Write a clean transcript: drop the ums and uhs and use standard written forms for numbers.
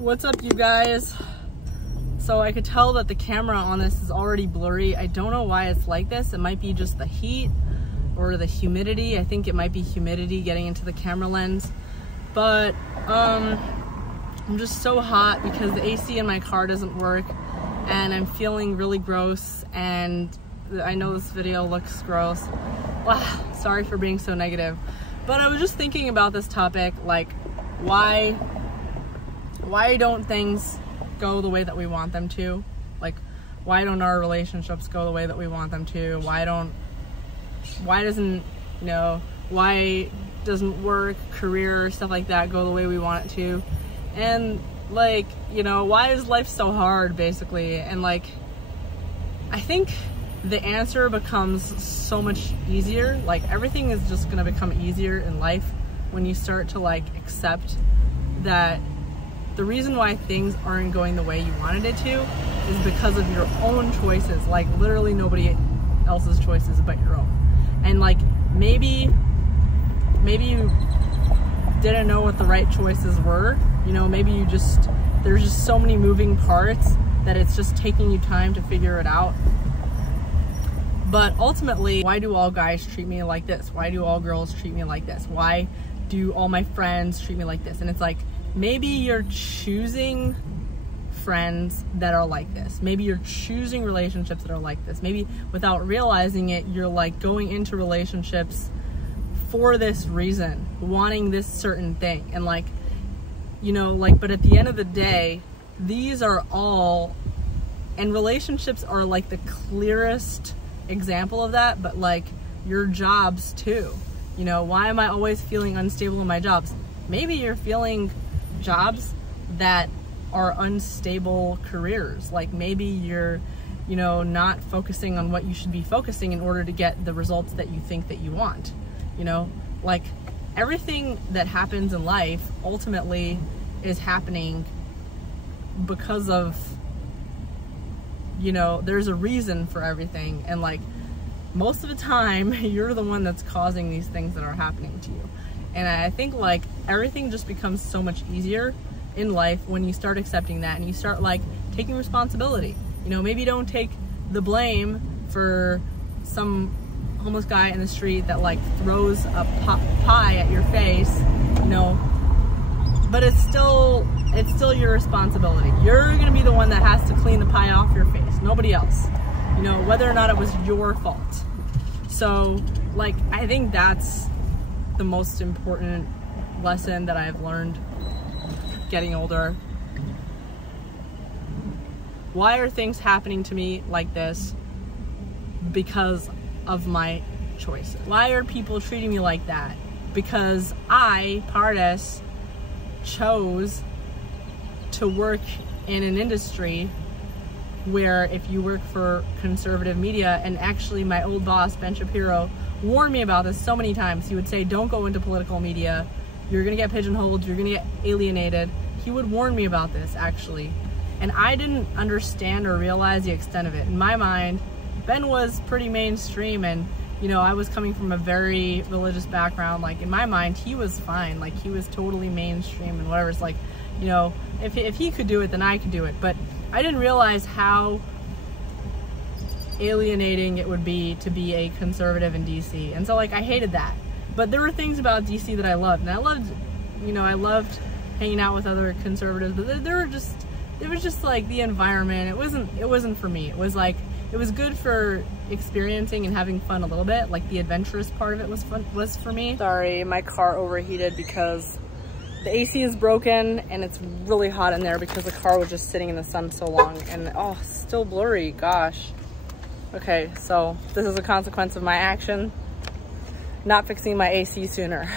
What's up, you guys? So I could tell that the camera on this is already blurry. I don't know why it's like this. It might be just the heat or the humidity. I think it might be humidity getting into the camera lens. But I'm just so hot because the AC in my car doesn't work and I'm feeling really gross, and I know this video looks gross. Wow, sorry for being so negative. But I was just thinking about this topic, like why don't things go the way that we want them to? Like, why don't our relationships go the way that we want them to? Why doesn't work, career, stuff like that go the way we want it to? And like, why is life so hard, basically? And like, I think the answer becomes so much easier. Like, everything is just gonna become easier in life when you start to like accept that the reason why things aren't going the way you wanted it to is because of your own choices, like literally nobody else's choices but your own. And like, maybe you didn't know what the right choices were, maybe there's just so many moving parts that it's just taking you time to figure it out. But ultimately, why do all guys treat me like this? Why do all girls treat me like this? Why do all my friends treat me like this? And it's like, maybe you're choosing friends that are like this. Maybe you're choosing relationships that are like this. Maybe without realizing it, you're like going into relationships for this reason, wanting this certain thing. And like, but at the end of the day, these are all, and relationships are like the clearest example of that, but like your jobs too. Why am I always feeling unstable in my jobs? Maybe you're feeling jobs that are unstable careers. Like maybe you're, not focusing on what you should be focusing in order to get the results that you think that you want. Like everything that happens in life ultimately is happening because of, there's a reason for everything. And like most of the time, you're the one that's causing these things that are happening to you. And I think like everything just becomes so much easier in life when you start accepting that and you start like taking responsibility. Maybe don't take the blame for some homeless guy in the street that like throws a pie at your face, but it's still your responsibility. You're gonna be the one that has to clean the pie off your face, nobody else, whether or not it was your fault. So like, I think that's the most important lesson that I've learned getting older. Why are things happening to me like this? Because of my choices. Why are people treating me like that? Because I, Pardes, chose to work in an industry where if you work for conservative media, and actually my old boss, Ben Shapiro, warned me about this so many times. He would say, don't go into political media. You're gonna get pigeonholed, you're gonna get alienated. He would warn me about this, actually. And I didn't understand or realize the extent of it. In my mind, Ben was pretty mainstream, and I was coming from a very religious background. Like in my mind, he was fine. Like he was totally mainstream and whatever. It's like, if he could do it, then I could do it. But I didn't realize how alienating it would be to be a conservative in DC. And so like, I hated that. But there were things about DC that I loved. And I loved hanging out with other conservatives, but it was just like the environment. It wasn't for me. It was like, it was good for experiencing and having fun a little bit. Like the adventurous part of it was for me. Sorry, my car overheated because the AC is broken and it's really hot in there because the car was just sitting in the sun so long. And oh, still blurry, gosh. Okay, so this is a consequence of my action, not fixing my AC sooner.